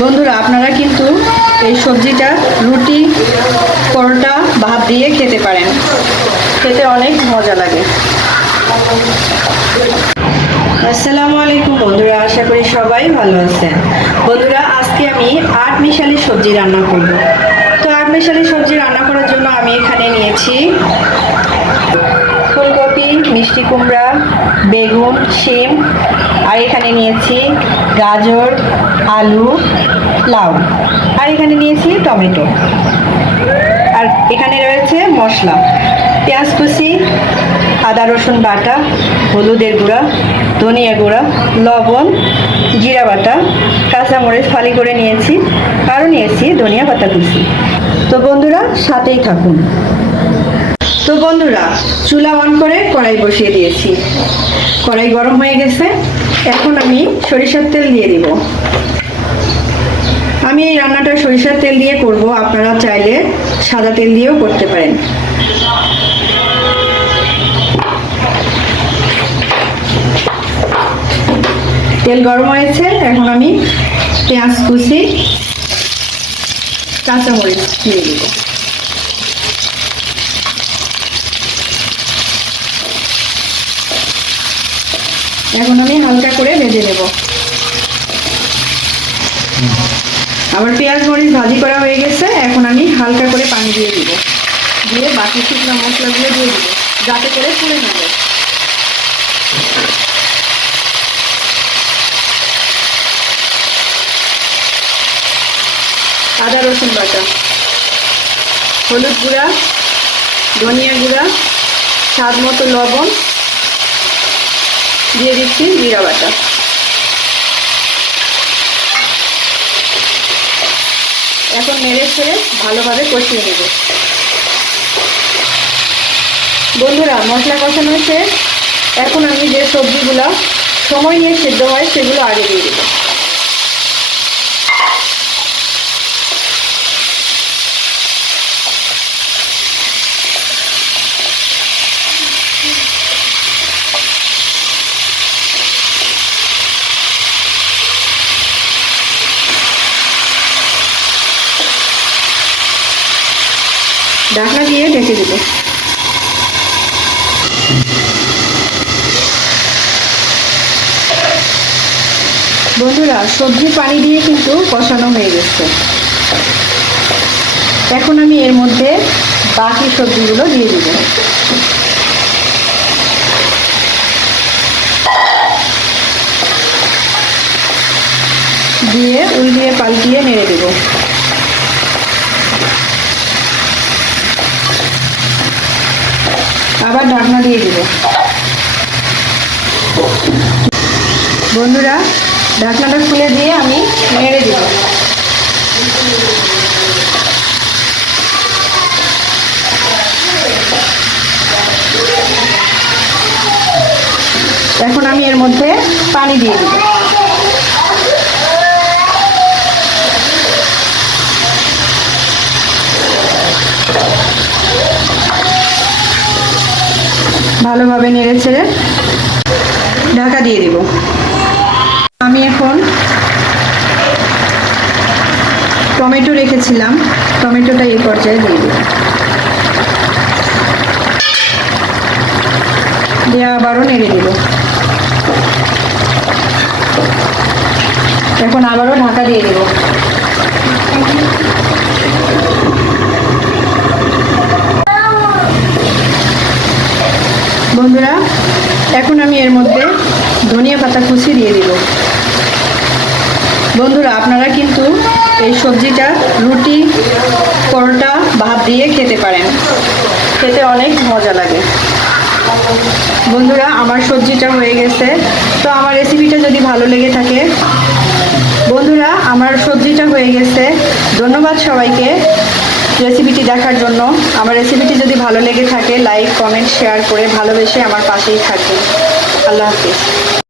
বন্ধুরা আপনারা কিন্তু এই সবজিটা রুটি, পরোটা, ভাত দিয়ে খেতে পারেন। খেতে অনেক মজা লাগে। আসসালামু আলাইকুম বন্ধুরা, আশা করি সবাই ভালো আছেন। বন্ধুরা আজকে আমি 8 মিশালি সবজি রান্না করব। তো 8 মিশালি সবজি রান্না করার জন্য আমি এখানে নিয়েছি ফুলকপি, মিষ্টি কুমড়া, বেগুন, শিম, আর এখানে নিয়েছি গাজর, আলু, লাউ, আর এখানে নিয়েছি টমেটো, আর এখানে রয়েছে মশলা, পেঁয়াজ কুচি, আদা রসুন বাটা, হলুদের গুঁড়া, ধনিয়া গুঁড়া, লবণ, জিরা বাটা, কাঁচামরিচ ফালি করে নিয়েছি, আরও নিয়েছি ধনিয়া পাতা কুচি। তো বন্ধুরা সাথেই থাকুন। তো বন্ধুরা চুলা অন করে কড়াই বসিয়ে দিয়েছি। কড়াই গরম হয়ে গেছে, এখন আমি সরিষার তেল দিয়ে দিব। আমি এই রান্নাটা সরিষার তেল দিয়ে করব, আপনারা চাইলে সাদা তেল দিয়েও করতে পারেন। তেল গরম হয়েছে, এখন আমি পেঁয়াজ কুচি, কাঁচামরিচ দিয়ে দিব। এখন আমি হালকা করে ভেজে নেব। আবার পেঁয়াজ মরিচ ভাজি করা হয়ে গেছে, এখন আমি হালকা করে পানি দিয়ে দিব, দিয়ে বাকি শুকনো মশলাগুলো দিয়ে দিব যাতে করে ফুলে নেবে। আদা রসুন বাটা, হলুদ গুঁড়া, ধনিয়া গুঁড়া, স্বাদ মতো লবণ, দিয়ে দিচ্ছি জিরা বাটা। এখন নেড়ে ছেড়ে ভালোভাবে কষিয়ে নেব। বন্ধুরা মশলা কষানো শেষ, এখন আমি যে সবজিগুলো সময় নিয়ে সেদ্ধ হয় সেগুলো আগে দিয়ে দেব। ঢাকনা দিয়ে ঢেকে দেব। বন্ধুরা সবজি পানি দিয়ে কিন্তু কষানো হয়ে গেছে, এখন আমি এর মধ্যে বাকি সবজিগুলো দিয়ে দেব। দিয়ে উল্টিয়ে পাল্টিয়ে নেড়ে দেব। আবার ঢাকনা দিয়ে দিব। বন্ধুরা ঢাকনাটা খুলে দিয়ে আমি নেড়ে দিব। এখন আমি এর মধ্যে পানি দিয়ে দিব। ভালোভাবে নেড়ে ছেড়ে ঢাকা দিয়ে দিব। আমি এখন টমেটো রেখেছিলাম, টমেটোটা এই পর্যায়ে দিয়ে দিব। দিয়ে আবারও নেড়ে দিব। এখন আবারও ঢাকা দিয়ে দিব। বন্ধুরা এখন আমি এর মধ্যে ধনিয়া পাতা কুচি দিয়ে দিব। বন্ধুরা আপনারা কিন্তু এই সবজিটা রুটি, পরোটা, ভাত দিয়ে খেতে পারেন। খেতে অনেক মজা লাগে। বন্ধুরা আমার সবজিটা হয়ে গেছে। তো আমার রেসিপিটা যদি ভালো লেগে থাকে, বন্ধুরা আমার সবজিটা হয়ে গেছে। ধন্যবাদ সবাইকে রেসিপিটি দেখার জন্য। আমার রেসিপিটি যদি ভালো লেগে থাকে লাইক, কমেন্ট, শেয়ার করে ভালোবেসে আমার পাশেই থাকুন। আল্লাহ হাফিজ।